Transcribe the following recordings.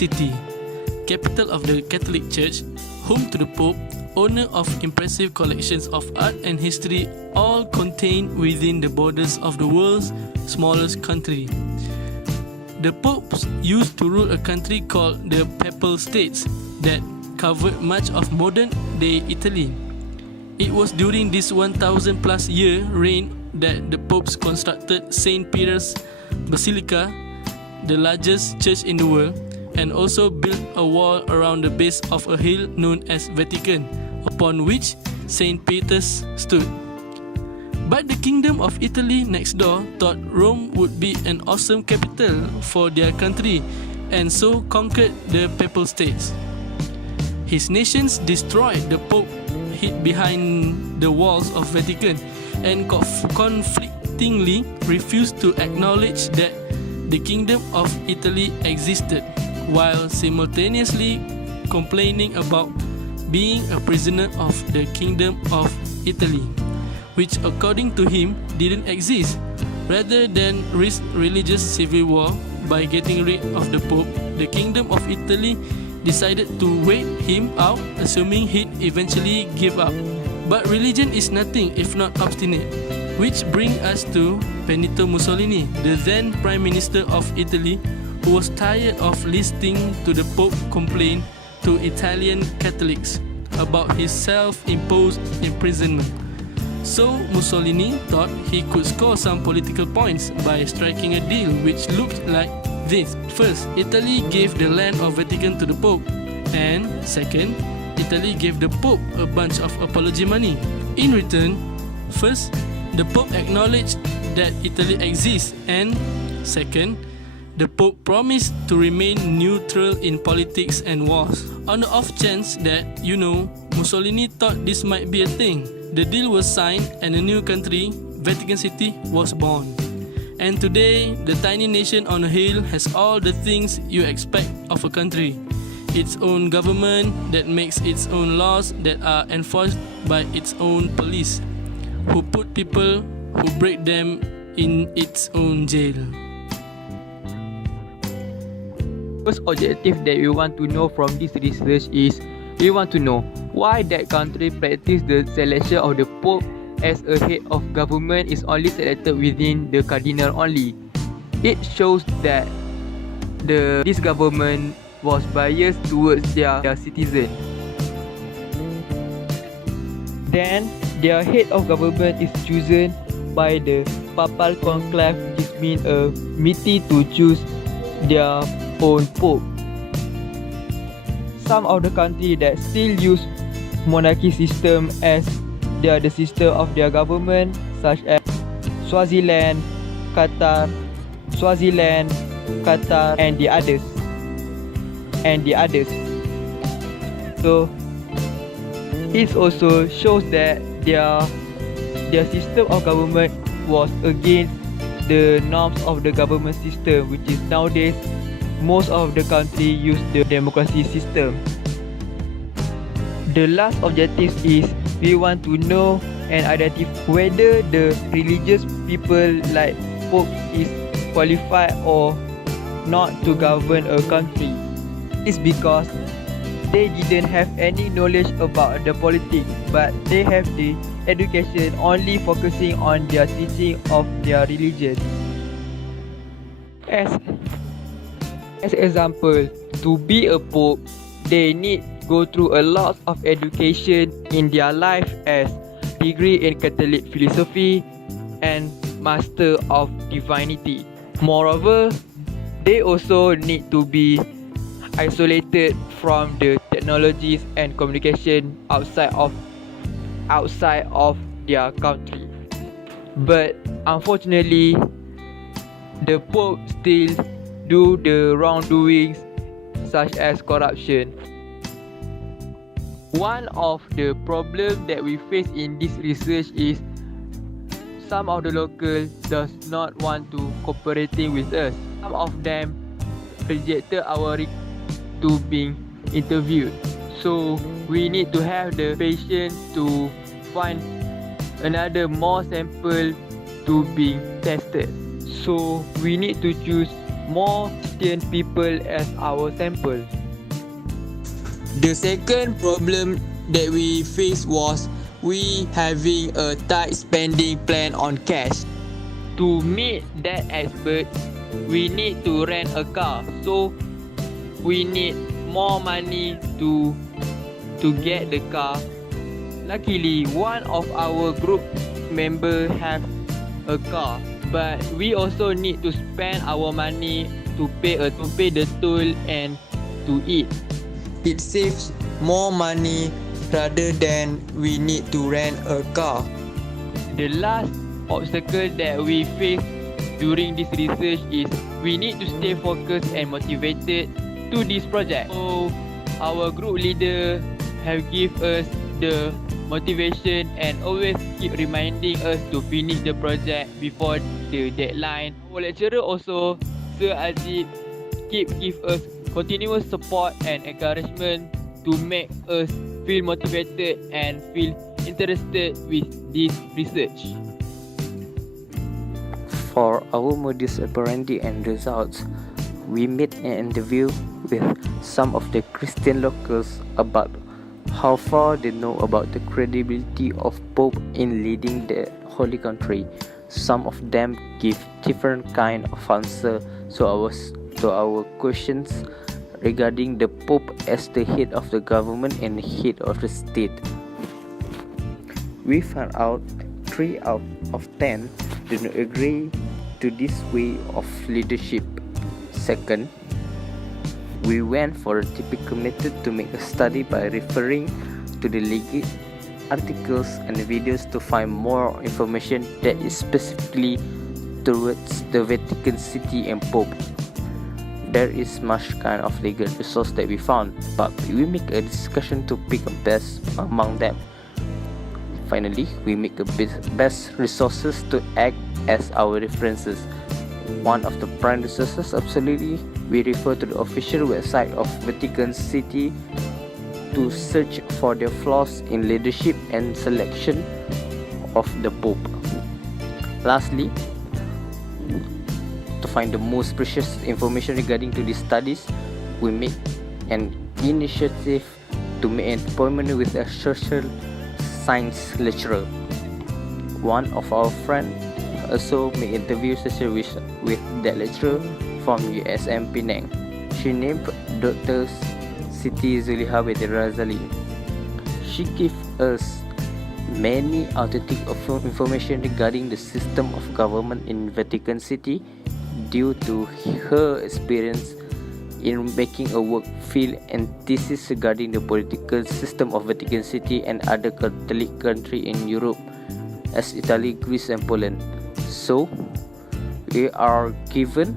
City, capital of the Catholic Church, home to the Pope, owner of impressive collections of art and history, all contained within the borders of the world's smallest country. The popes used to rule a country called the Papal States that covered much of modern-day Italy. It was during this 1,000 plus year reign that the popes constructed St. Peter's Basilica, the largest church in the world, and also built a wall around the base of a hill known as Vatican, upon which St. Peter's stood. But the Kingdom of Italy next door thought Rome would be an awesome capital for their country and so conquered the Papal States. His nations destroyed the Pope hid behind the walls of Vatican and conflictingly refused to acknowledge that the Kingdom of Italy existed, while simultaneously complaining about being a prisoner of the Kingdom of Italy, which according to him didn't exist. Rather than risk religious civil war by getting rid of the Pope, the Kingdom of Italy decided to wait him out, assuming he'd eventually give up. But religion is nothing if not obstinate, which brings us to Benito Mussolini, the then Prime Minister of Italy, who was tired of listening to the Pope complain to Italian Catholics about his self-imposed imprisonment. So Mussolini thought he could score some political points by striking a deal which looked like this. First, Italy gave the land of Vatican to the Pope, and second, Italy gave the Pope a bunch of apology money. In return, first, the Pope acknowledged that Italy exists, and second, the Pope promised to remain neutral in politics and wars. On the off chance that, Mussolini thought this might be a thing, the deal was signed and a new country, Vatican City, was born. And today, the tiny nation on a hill has all the things you expect of a country. Its own government that makes its own laws that are enforced by its own police, who put people who break them in its own jail. First objective that we want to know from this research is we want to know why that country practice the selection of the Pope as a head of government is only selected within the cardinal only. It shows that this government was biased towards their citizen. Then their head of government is chosen by the Papal Conclave, which means a meeting to choose their own Pope. Some of the countries that still use monarchy system as the system of their government, such as Swaziland, Qatar, and the others. So it also shows that their system of government was against the norms of the government system, which is nowadays most of the country use the democracy system. The last objective is we want to know and identify whether the religious people like Pope is qualified or not to govern a country. It's because they didn't have any knowledge about the politics, but they have the education only focusing on their teaching of their religion. As example, to be a Pope, they need go through a lot of education in their life as degree in Catholic philosophy and Master of Divinity. Moreover, they also need to be isolated from the technologies and communication outside of their country. But unfortunately, the Pope still do the wrongdoings such as corruption. One of the problems that we face in this research is some of the locals does not want to cooperating with us. Some of them rejected our request to being interviewed. So we need to have the patience to find another more sample to be tested. So we need to choose more Christian people as our sample. The second problem that we faced was we having a tight spending plan on cash. To meet that expert, we need to rent a car, so we need more money to get the car. Luckily, one of our group member have a car, but we also need to spend our money to pay the toll and to eat. It saves more money rather than we need to rent a car. The last obstacle that we face during this research is we need to stay focused and motivated to this project. So our group leader have give us the motivation and always keep reminding us to finish the project before the deadline. Our lecturer also, Sir Azib, give us continuous support and encouragement to make us feel motivated and feel interested with this research. For our modus operandi and results, we made an interview with some of the Christian locals about how far they know about the credibility of Pope in leading the Holy Country. Some of them give different kind of answer to our questions regarding the Pope as the head of the government and head of the state. We found out 3 out of 10 do not agree to this way of leadership. Second, we went for a typical method to make a study by referring to the legate articles and videos to find more information that is specifically towards the Vatican City and Pope. There is much kind of legal resource that we found, but we make a discussion to pick the best among them. Finally, we make the best resources to act as our references. One of the prime resources, absolutely, we refer to the official website of Vatican City to search for their flaws in leadership and selection of the Pope. Lastly, to find the most precious information regarding to these studies, we make an initiative to make an appointment with a social science lecturer. One of our friends also made interview session with that lecturer from USM Penang. She named Dr. Siti Zuliha Razali. She gave us many authentic information regarding the system of government in Vatican City due to her experience in making a work field and thesis regarding the political system of Vatican City and other Catholic countries in Europe as Italy, Greece and Poland. So, we are given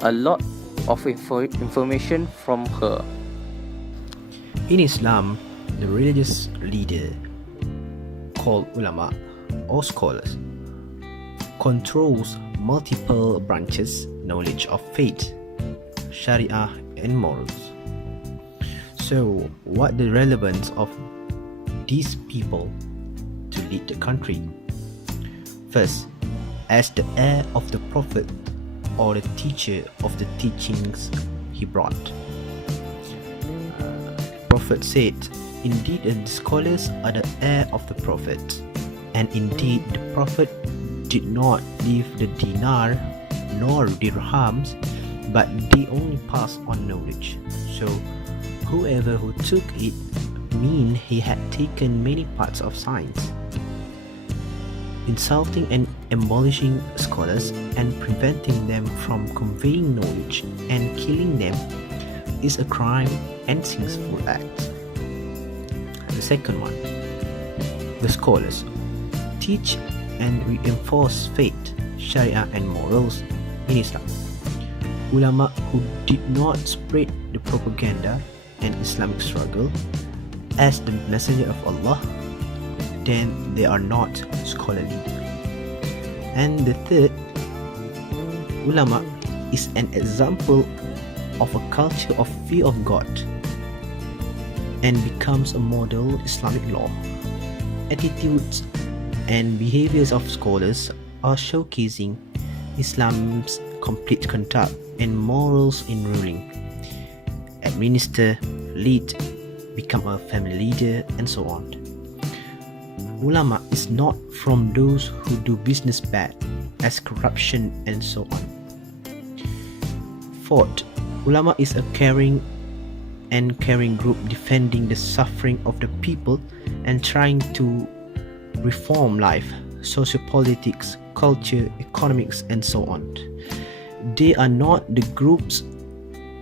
a lot of information from her. In Islam, the religious leader, called ulama or scholars, controls multiple branches knowledge of faith, Sharia and morals. So, what the relevance of these people to lead the country? First, as the heir of the Prophet or the teacher of the teachings he brought. Prophet said, indeed the scholars are the heir of the Prophet, and indeed the Prophet did not leave the dinar nor dirhams, but they only passed on knowledge. So whoever who took it mean he had taken many parts of science. Insulting and abolishing scholars and preventing them from conveying knowledge and killing them is a crime and sinful act. The second one, the scholars teach and reinforce faith, Sharia and morals in Islam. Ulama who did not spread the propaganda and Islamic struggle as the messenger of Allah, then they are not scholarly. And the third, ulama is an example of a culture of fear of God and becomes a model Islamic law. Attitudes and behaviors of scholars are showcasing Islam's complete conduct and morals in ruling, administer, lead, become a family leader, and so on. Ulama is not from those who do business bad, as corruption and so on. Fourth, ulama is a caring group defending the suffering of the people and trying to reform life, sociopolitics, culture, economics, and so on. They are not the groups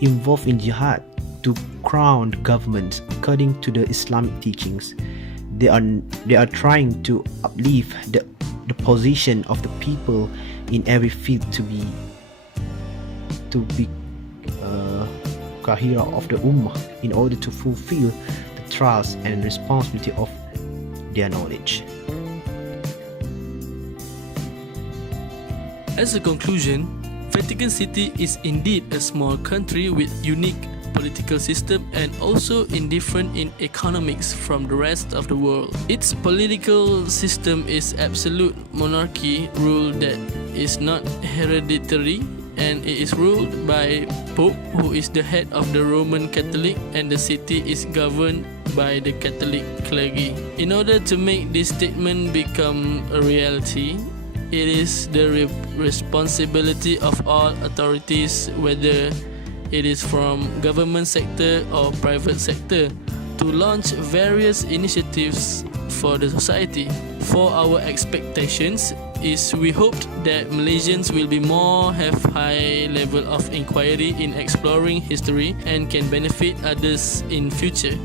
involved in jihad to crown governments according to the Islamic teachings. They are trying to uplift the position of the people in every field to be Kahira of the Ummah in order to fulfill the trust and responsibility of their knowledge. As a conclusion, Vatican City is indeed a small country with unique political system and also indifferent in economics from the rest of the world. Its political system is absolute monarchy rule that is not hereditary, and it is ruled by Pope, who is the head of the Roman Catholic, and the city is governed by the Catholic clergy. In order to make this statement become a reality, it is the responsibility of all authorities, whether it is from government sector or private sector, to launch various initiatives for the society. For our expectations is we hoped that Malaysians will be have high level of inquiry in exploring history and can benefit others in future.